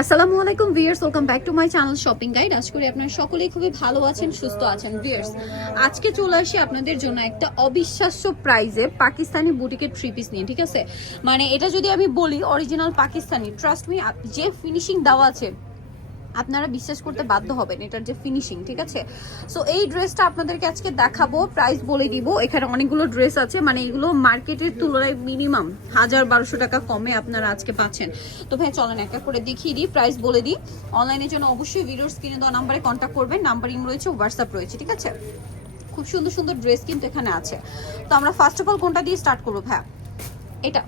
আসসালামু আলাইকুম viewers welcome back to my channel shopping guide আশা করি আপনারা সকলেই খুবই ভালো আছেন, সুস্থ আছেন ভিয়ার্স আজকে চলে আসি আপনাদের জন্য একটা অবিশ্বাস্য প্রাইজে পাকিস্তানি বুটিকের থ্রি পিস নিয়ে, ঠিক আছে? মানে এটা যদি আমি বলি অরিজিনাল পাকিস্তানি ট্রাস্ট মি যে ফিনিশিং দেওয়া আছে আপনারা বিশ্বাস করতে বাধ্য হবেন এটার যে ফিনিশিং ঠিক আছে? সো এই ড্রেসটা আপনাদেরকে আজকে দেখাবো প্রাইস বলে দিব। এখানে অনেকগুলো ড্রেস আছে মানে এগুলো মার্কেটের তুলনায় মিনিমাম হাজার বারোশো টাকা কমে আপনারা আজকে পাচ্ছেন। তো ভাই চলেন একটা করে দেখিয়ে দিই প্রাইস বলে দিই। অনলাইনের জন্য অবশ্যই ভিডিওর স্ক্রিনে দেওয়া নাম্বারে কন্ট্যাক্ট করবেন নাম্বারিং রয়েছে হোয়াটসঅ্যাপ রয়েছে ঠিক আছে? খুব সুন্দর সুন্দর ড্রেস কিন্তু এখানে আছে। তো আমরা ফার্স্ট অফ অল কোনটা দিয়ে স্টার্ট করব ভাইয়া? এটা?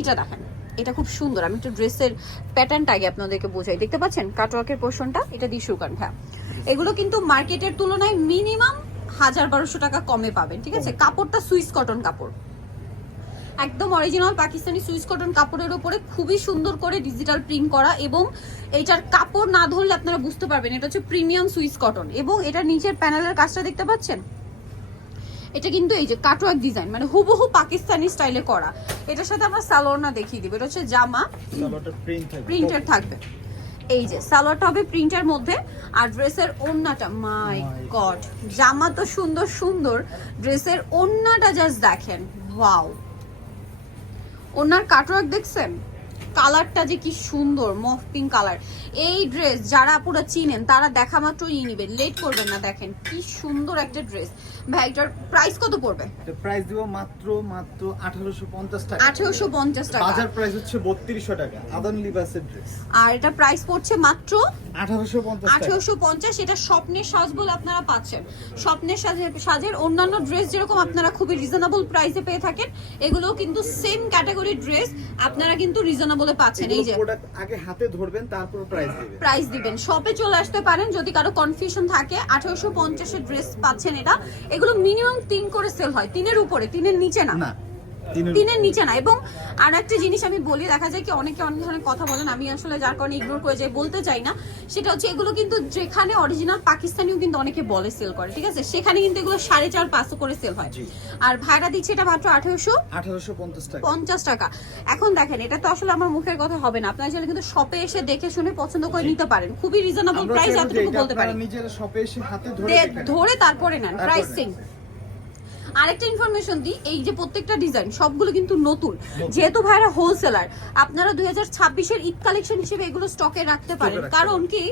এটা দেখেন। এটা খুব সুন্দর। আমি একটু ড্রেসের প্যাটার্নটা আগে আপনাদেরকে বোঝাই। দেখতে পাচ্ছেন? কাটওয়ার্কের পোর্শনটা এটা দিয়ে হ্যাঁ। এগুলো কিন্তু মার্কেটের তুলনায় মিনিমাম হাজার বারোশো টাকা কমে পাবেন ঠিক আছে? কাপড়টা সুইস কটন কাপড়। একদম অরিজিনাল পাকিস্তানি সুইস কটন কাপড়ের উপরে খুবই সুন্দর করে ডিজিটাল প্রিন্ট করা এবং এটার কাপড় না ধরলে আপনারা বুঝতে পারবেন এটা হচ্ছে প্রিমিয়াম সুইস কটন এবং এটার নিচের প্যানেলের কাজটা দেখতে পাচ্ছেন? এটা কিন্তু এই যে কাটওয়ার্ক ডিজাইন মানে হুবহু পাকিস্তানি স্টাইলে করা। এটার সাথে আমরা সালোয়ারনা দেখিয়ে দিব। এটা হচ্ছে জামা। সালোয়ারটা প্রিন্ট থাকবে। প্রিন্টের থাকবে। এই যে সালোয়ারটা হবে প্রিন্টের মধ্যে আর ড্রেসের ওড়নাটা মাই গড জামা তো সুন্দর সুন্দর। ড্রেসের ওড়নাটা জাস্ট দেখেন ওয়াও ওনার কাটওয়ার্ক দেখছেন? কালারটা যে কি সুন্দর মফ পিঙ্ক কালার এই ড্রেস যারা পুরো চিনেন তারা দেখা মাত্র নিয়ে নেবেন। লেট করবেন না দেখেন কি সুন্দর একটা ড্রেস ভাই এটার প্রাইস কত পড়বে? এটা প্রাইস দিব মাত্র মাত্র 1850 টাকা। আঠেরোশো পঞ্চাশ টাকা। বাজার প্রাইস হচ্ছে 3200 টাকা আদান লিবাসের ড্রেস আর এটা প্রাইস পড়ছে মাত্র 1850 টাকা। আঠেরোশো পঞ্চাশ এটা স্বপ্নের সাজ বলে আপনারা পাচ্ছেন। স্বপ্নের সাজের সাজের অন্যান্য ড্রেস যেরকম আপনারা খুবই রিজনেবল প্রাইসে পেয়ে থাকেন এগুলোও কিন্তু সেম ক্যাটাগরির ড্রেস আপনারা কিন্তু রিজনেবলে পাচ্ছেন এই যে। প্রোডাক্ট আগে হাতে ধরবেন তারপর প্রাইস দিবেন। প্রাইস দিবেন। শপে চলে আসতে পারেন যদি কারও কনফিউশন থাকে আঠেরোশো পঞ্চাশের ড্রেস পাচ্ছেন এটা এগুলো মিনিমাম তিন করে সেল হয় তিনের উপরে তিনের নিচে না। না। তিনের নিচে না। এবং আর একটা জিনিস আমি বলি দেখা যায় কি অনেকে অনেক ধরনের কথা বলেন আমি আসলে যার কারণে ইগনোর করে যাই বলতে চাই না। সেটা হচ্ছে এগুলো কিন্তু যেখানে অরিজিনাল পাকিস্তানিও কিন্তু অনেকে বলে সেল করে ঠিক আছে? সেখানে কিন্তু এগুলো সাড়ে চার পাঁচশো করে সেল হয়। আর ভাড়া দিচ্ছে এটা মাত্র আঠেরোশো 1850 টাকা। পঞ্চাশ টাকা। এখন দেখেন এটা তো আসলে আমার মুখের কথা হবে না। আপনারা চাইলে কিন্তু শপে এসে দেখে শুনে পছন্দ করে নিতে পারেন। খুবই রিজনেবল প্রাইস এতটুকু বলতে পারেন। নিজের শপে এসে হাতে ধরে ধরে তারপরে নেন প্রাইসিং আরেকটা ইনফরমেশন দিই এই যে প্রত্যেকটা ডিজাইন সবগুলো কিন্তু নতুন। যেহেতু ভাইরা হোলসেলার আপনারা দুই হাজার ছাব্বিশের ঈদ কালেকশন হিসেবে এগুলো স্টকে রাখতে পারেন। কারণ কি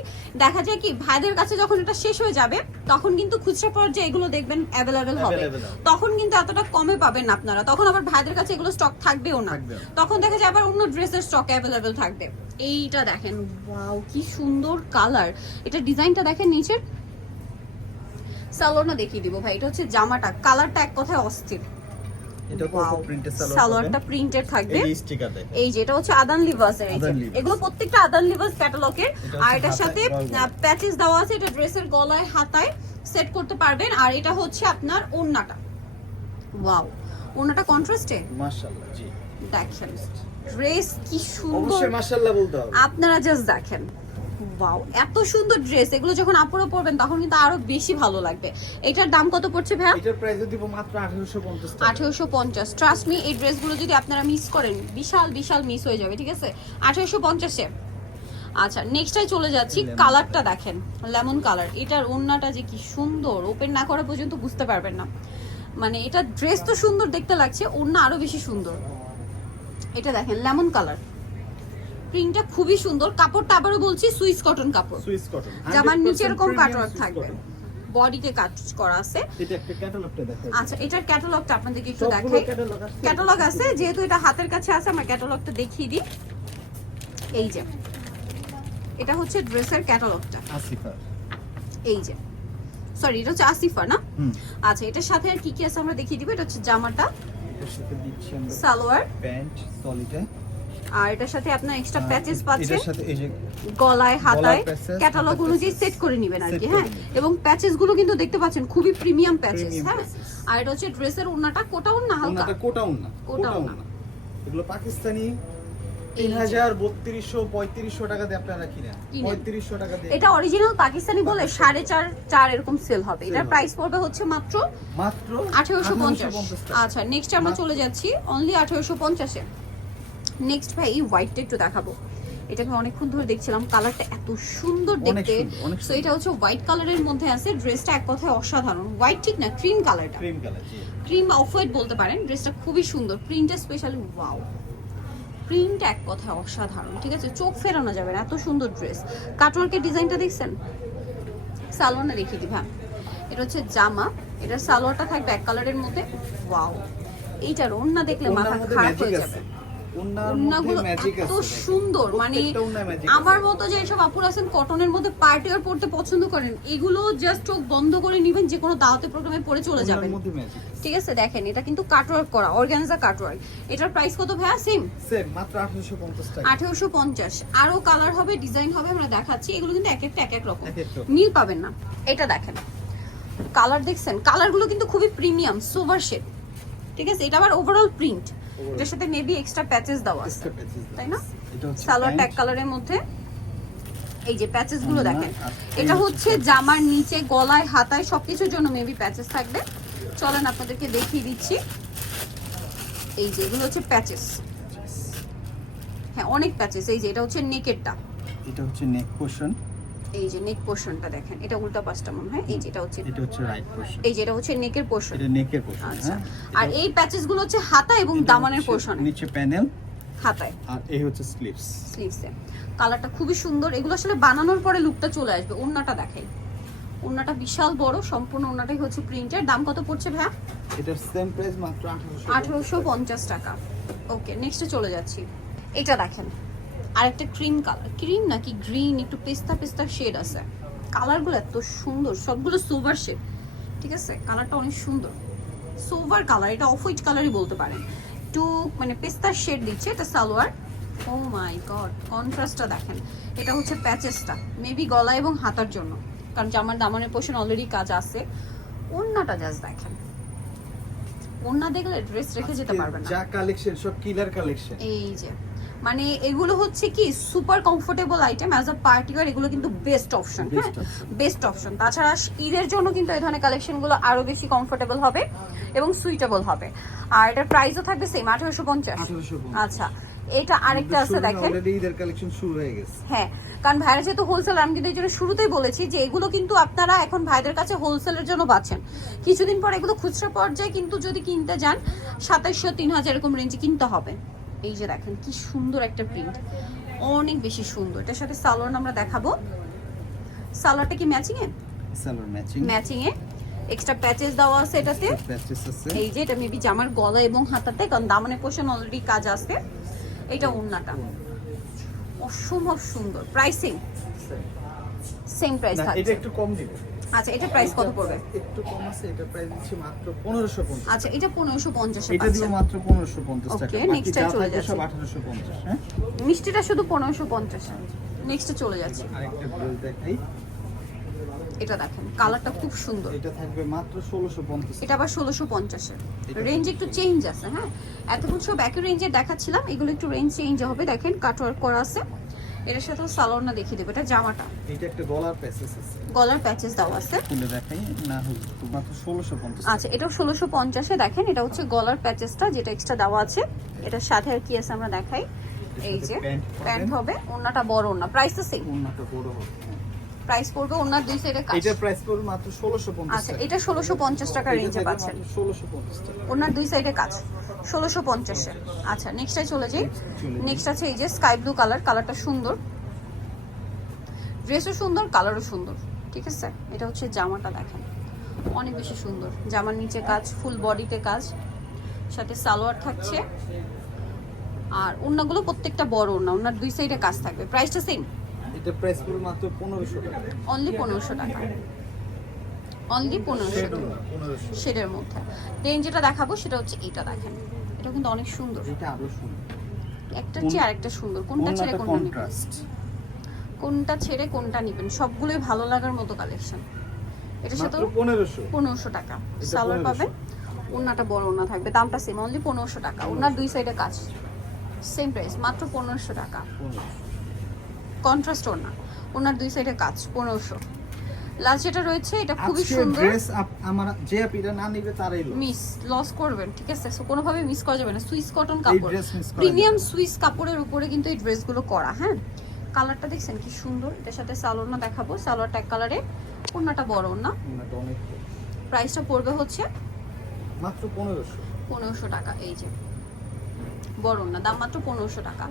দেখা যায় কি ভাইদের কাছে যখন এটা শেষ হয়ে যাবে তখন কিন্তু খুচরা পর্যায়ে এগুলো দেখবেন অ্যাভেলেবেল হবে। তখন কিন্তু এতটা কমে পাবেন আপনারা। তখন আবার ভাইদের কাছে এগুলো স্টক থাকবেও না। তখন দেখা যায় আবার অন্য ড্রেসের স্টক অ্যাভেলেবেল থাকবে। এইটা দেখেন ওয়াও কি সুন্দর কালার এটা ডিজাইনটা দেখেন নিচের। সালোয়ারটা দেখিয়ে দিব ভাই এটা হচ্ছে জামাটা কালারটা এক কথায় অস্থির। সালোয়ারটা প্রিন্টেড থাকবে। এই স্টিকার যে এটা হচ্ছে আদান। এগুলো প্রত্যেকটা আদান লিভাস ক্যাটালগের। আর এটার সাথে। প্যাচেস দেওয়া আছে এটা ড্রেসের গলায় হাতায় সেট করতে পারবেন। আর এটা হচ্ছে আপনার ওড়নাটা। ওয়াও ওড়নাটা কন্ট্রাস্টে মাশাআল্লাহ জি। দেখেন ড্রেস কি সুন্দর। অবশ্যই মাশাআল্লাহ বলতে হবে। আপনারা জাস্ট দেখেন। ওয়াও এত সুন্দর ড্রেস এগুলো যখন আপুরা পরবেন তখন কিন্তু আরও বেশি ভালো লাগবে। এটার দাম কত পড়ছে ভাইয়া? এটার প্রাইস দিব মাত্র 1850 টাকা। আঠেরোশো পঞ্চাশ। ট্রাস্ট মি এই ড্রেসগুলো যদি আপনারা মিস করেন বিশাল বিশাল মিস হয়ে যাবে ঠিক আছে? আঠেরোশো পঞ্চাশে আচ্ছা নেক্সটটাই চলে যাচ্ছি কালারটা দেখেন। লেমন কালার এটার ওড়নাটা যে কি সুন্দর। ওপেন না করা পর্যন্ত বুঝতে পারবেন না। মানে এটা ড্রেস তো সুন্দর দেখতে লাগছে ওড়না আরও বেশি সুন্দর। এটা দেখেন লেমন কালার প্রিন্টটা খুবই সুন্দর। কাপড়টা আবারও বলছি সুইস কটন কাপড়। সুইস কটন জামার নিচে এরকম কাটওয়ার্ক থাকবে। বডিতে কাট করা আছে। এটা একটা ক্যাটালগটা দেখাই আচ্ছা এটার ক্যাটালগটা আপনাদেরকে একটু দেখাই। ক্যাটালগ আছে। যেহেতু এটা হাতের কাছে আছে আমরা ক্যাটালগটা দেখিয়ে দিই। এই যে এটা হচ্ছে ড্রেসের ক্যাটালগটা আসিফা। এই যে সরি এটা হচ্ছে আসিফা না? আচ্ছা এটার সাথে আর কি কি আছে আমরা দেখিয়ে দিব? এটা হচ্ছে জামাটা। সালোয়ার। প্যান্ট সলিটা আর এটার সাথে আপনার এক্সট্রা প্যাচেস পাচ্ছেন গলায় হাতায় ক্যাটালগ অনুযায়ী সেট করে নেবেন আর কি হ্যাঁ? এবং প্যাচেসগুলো কিন্তু দেখতে পাচ্ছেন খুবই প্রিমিয়াম প্যাচেস হ্যাঁ? আর এটা হচ্ছে ড্রেসের ওড়নাটা কোটা ওড়না হালকা। কোটা উন্না কোটা। উন্না এগুলো পাকিস্তানি এটা অরিজিনাল পাকিস্তানি বলে সাড়ে চার চার এরকম সেল হবে। এটার প্রাইস পড়বে হচ্ছে মাত্র মাত্র আঠেরোশো পঞ্চাশ। আচ্ছা নেক্সট আমরা চলে যাচ্ছি অনলি আঠারোশো পঞ্চাশে। নেক্সট ভাই এই হোয়াইটটা একটু দেখাবো। এটা আমি অনেকক্ষণ ধরে দেখছিলাম কালারটা এত সুন্দর দেখতে। সো এটা হচ্ছে হোয়াইট কালারের মধ্যে আছে ড্রেসটা এক কথায় অসাধারণ। হোয়াইট ঠিক না? ক্রিম কালারটা cream colour cream off white বলতে পারেন ড্রেসটা খুবই সুন্দর। প্রিন্টটা স্পেশালি ওয়াও প্রিন্ট এক কথায় অসাধারণ ঠিক আছে? চোখ ফেরানো যাবে না এত সুন্দর ড্রেস কাটওয়ার্কের ডিজাইনটা দেখছেন? সালোয়ারটা দেখিয়ে দিই হ্যাঁ এটা হচ্ছে জামা। এটার সালোয়ারটা থাকবে এক কালারের মধ্যে ওয়াও এইটার ওন্না দেখলে মাথা খারাপ হয়ে যাবে। এত সুন্দর মানে আমার মতো যে এসব আপুরা আছেন কটনের মধ্যে পার্টি আর পড়তে পছন্দ করেন এগুলো জাস্ট চোখ বন্ধ করে নেবেন যে কোনো দাওয়াতে প্রোগ্রামে পরে চলে যাবেন। ঠিক আছে দেখেন এটা কিন্তু কাটওয়ার্ক করা অর্গানজা কাটওয়ার্ক এটার প্রাইস কত ভাইয়া? সেম সেম মাত্র 1850 টাকা। আঠেরোশো পঞ্চাশ। আরও কালার হবে ডিজাইন হবে আমরা দেখাচ্ছি। এগুলো কিন্তু এক একটা এক এক রকম। মিল পাবেন না। এটা দেখেন। কালার দেখছেন? কালারগুলো কিন্তু খুবই প্রিমিয়াম সোভার শেড ঠিক আছে এটা আবার ওভারঅল প্রিন্ট এটার সাথে মেবি এক্সট্রা প্যাচেস দেওয়া আছে তাই না? আছে। এটা সালোয়ার ট্যাগ কালারের মধ্যে। এই যে প্যাচেসগুলো দেখেন। এটা হচ্ছে জামার নিচে গলায় হাতায় সবকিছুর জন্য মেবি প্যাচেস থাকবে। চলেন আপনাদেরকে দেখিয়ে দিচ্ছি। এই যে এগুলো হচ্ছে প্যাচেস হ্যাঁ অনেক প্যাচেস এই যে এটা হচ্ছে নেকেরটা এটা হচ্ছে নেক পোর্শন এই যে নেক পোর্শনটা দেখেন এটা উল্টা পাশটা মনে হয় এই যে এটা হচ্ছে এটা হচ্ছে রাইট পোর্শন এই যে এটা হচ্ছে নেকের পোর্শন এটা নেকের পোর্শন আচ্ছা। হ্যাঁ? আর এই প্যাচেসগুলো হচ্ছে হাতা এবং দামানের পোর্শনে নিচে প্যানেল হাতায়। আর এই হচ্ছে স্লিভস স্লিভসে কালারটা খুবই সুন্দর। এগুলো আসলে বানানোর পরে লুকটা চলে আসবে। ওন্নাটা দেখাই। ওন্নাটা বিশাল বড় সম্পূর্ণ ওন্নাটাই হচ্ছে প্রিন্টের দাম কত পড়ছে ভাইয়া? এটার সেম প্রাইস মাত্র 1800 আঠেরোশো পঞ্চাশ টাকা। ওকে নেক্সটে চলে যাচ্ছি। এটা দেখেন। আরেকটা ক্রিম কালার ক্রিম নাকি গ্রিন একটু পেস্তা পেস্তা শেড আছে। কালারগুলো এত সুন্দর সবগুলো সোভার শেড ঠিক আছে? কালারটা অনেক সুন্দর। সোভার কালার এটা অফ হোয়াইট কালারই বলতে পারেন। একটু মানে পেস্তা শেড দিচ্ছে এটা সালোয়ার। ও মাই গড কন্ট্রাস্টটা দেখেন। এটা হচ্ছে প্যাচেসটা মেবি গলা এবং হাতার জন্য। কারণ জামার দামানের পোর্শন অলরেডি কাজ আছে। ওন্নাটা জাস্ট দেখেন। ওন্না দেখলে ড্রেস রেখে যেতে পারবে না। যা কালেকশন সব কিলার কালেকশন এই যে। মানে এগুলো হচ্ছে কি super comfortable item as a party wear এগুলো কিন্তু বেস্ট অপশন হ্যাঁ? বেস্ট অপশন তাছাড়া ঈদের জন্য কিন্তু এই ধরনের কালেকশনগুলো আরও বেশি কমফোর্টেবল হবে এবং সুইটেবল হবে। আর এটার প্রাইসও থাকবে সেম আঠারোশো পঞ্চাশ। আচ্ছা এটা আরেকটা আছে দেখেন। ঈদের কালেকশন শুরু হয়ে গেছে। হ্যাঁ কারণ ভাইরা যেহেতু হোলসেল আমি কিন্তু এই জন্য শুরুতেই বলেছি যে এগুলো কিন্তু আপনারা এখন ভাইদের কাছে হোলসেলের জন্য পাচ্ছেন। কিছুদিন পর এগুলো খুচরা পর্যায়ে কিন্তু যদি কিনতে যান সাতাইশশো তিন হাজার এরকম রেঞ্জে কিনতে হবে। এই যে দেখেন কি সুন্দর একটা প্রিন্ট অনেক বেশি সুন্দর। এটার সাথে সালোয়ার আমরা দেখাবো। সালোয়ারটা কি ম্যাচিং এ? সালোয়ার ম্যাচিং ম্যাচিং এ। এক্সট্রা প্যাচেস দেওয়া আছে এটাতে। প্যাচেস আছে। এই যে এটা মেবি জামার গলা এবং হাতাতে কারণ দামানের পোষণ অলরেডি কাজ আছে। এটা ওন্নাটা। অসম্ভব সুন্দর। প্রাইসিং সেম প্রাইস না, এটা একটু কম দিব। আচ্ছা এটা প্রাইস কত পড়বে? একটু কম আছে এটা প্রাইস দিচ্ছি মাত্র 1550 আচ্ছা এটা পনেরোশো পঞ্চাশে এটা দিব মাত্র 1550 টাকা যা time চলে সব যাচ্ছে। 1850 হ্যাঁ? মিষ্টিটা শুধু পনেরোশো পঞ্চাশ। নেক্সটে চলে যাচ্ছে। আরেকটা দেখাই। এটা দেখেন কালারটা খুব সুন্দর। এটা থাকবে মাত্র 1650 এটা আবার ষোলোশো পঞ্চাশের এটা- রেঞ্জ একটু চেঞ্জ আছে হ্যাঁ? এতক্ষণ সব একই রেঞ্জের দেখাচ্ছিলাম এগুলো একটু রেঞ্জ চেঞ্জ হবে। দেখেন কাটওয়ার্ক করা আছে। এটার সাথেও সালোয়ার না দেখিয়ে দেবো এটা জামাটা। এটা একটা গলার প্যাচেস আছে। গলার প্যাচেস দেওয়া আছে। খুলে দেখাই না হলে মাত্র 1650 আচ্ছা এটাও ষোলোশো পঞ্চাশে দেখেন এটা হচ্ছে গলার প্যাচেসটা যেটা এক্সট্রা দেওয়া আছে। এটার সাথে আর কি আছে আমরা দেখাই। এই যে প্যান্ট হবে। ওনাটা বড় ওনা প্রাইস তো সেম ওন্নাটা বড় হবে। প্রাইস পড়বে ওনার দুই সাইডে কাজ। এটা প্রাইস পড়বে মাত্র 1650 আচ্ছা এটা ষোলোশো পঞ্চাশ টাকা রেঞ্জে পাচ্ছেন। মাত্র 1650 টাকা। ওনার দুই সাইডে কাজ। ষোলোশো পঞ্চাশে। আচ্ছা নেক্সটে চলে যাই। নেক্সট আছে এই যে স্কাই ব্লু কালার কালারটা সুন্দর। ড্রেসও সুন্দর কালারও সুন্দর ঠিক আছে? এটা হচ্ছে জামাটা দেখেন। অনেক বেশি সুন্দর। জামার নিচে কাজ ফুল বডিতে কাজ। সাথে সালোয়ার থাকছে। আর ওড়নাগুলো প্রত্যেকটা বড় ওড়না ওনার দুই সাইডে কাজ থাকবে। প্রাইসটা সেম এটা প্রাইস পড়বে মাত্র 1500 টাকা। অনলি পনেরোশো টাকা। অনলি পনেরোশো শেড টাকা শেডের মধ্যে। দেন যেটা দেখাবো সেটা হচ্ছে এটা দেখেন। এটা কিন্তু অনেক সুন্দর। এটা আরও সুন্দর। একটা চেয়ে আরেকটা সুন্দর। কোনটা ছেড়ে কোনটা নিবেন কোনটা ছেড়ে কোনটা নিবেন? সবগুলোই ভালো লাগার মতো কালেকশন এটা সাথে 1500 1500 টাকা। সালোয়ার পাবেন? ওন্নাটা বড় ওন্না থাকবে। দামটা সেম অনলি 1500 টাকা। ওন্নার দুই সাইডে কাজ। সেম প্রাইস মাত্র 1500 টাকা। কন্ট্রাস্ট ওন্না ওনার দুই সাইডে কাজ 1500 লাল যেটা রয়েছে এটা খুবই সুন্দর। ড্রেস আমার যে আপিটা না নিবে তারাই মিস লস করবেন ঠিক আছে? সো কোনো ভাবে মিস করা যাবে না। সুইস কটন কাপড়। প্রিমিয়াম সুইস কাপড়ের উপরে কিন্তু এই ড্রেসগুলো করা হ্যাঁ? কালারটা দেখছেন কি সুন্দর? এটার সাথে সালোয়ারটা দেখাবো। সালোয়ারটা এক কালারে ওন্নাটা বড় ওন্না প্রাইসটা পড়বে হচ্ছে মাত্র পনেরোশো। পনেরোশো টাকা এই যে। বড় না, দাম মাত্র পনেরোশো টাকা।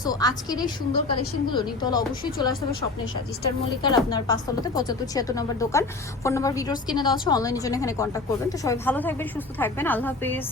সো আজকের এই সুন্দর কালেকশনগুলো নিতে হলে অবশ্যই চলে আসতে হবে স্বপ্নের সাথে। ইস্টার মল্লিকার আপনার পাঁচতলাতে, পঁচাত্তর, ছিয়াত্তর নম্বর দোকান। ফোন নাম্বার ভিডিওস কিনে দেওয়া আছে অনলাইনের জন্য এখানে কন্ট্যাক্ট করবেন। তো সবাই ভালো থাকবেন, সুস্থ থাকবেন। আল্লাহ হাফিজ।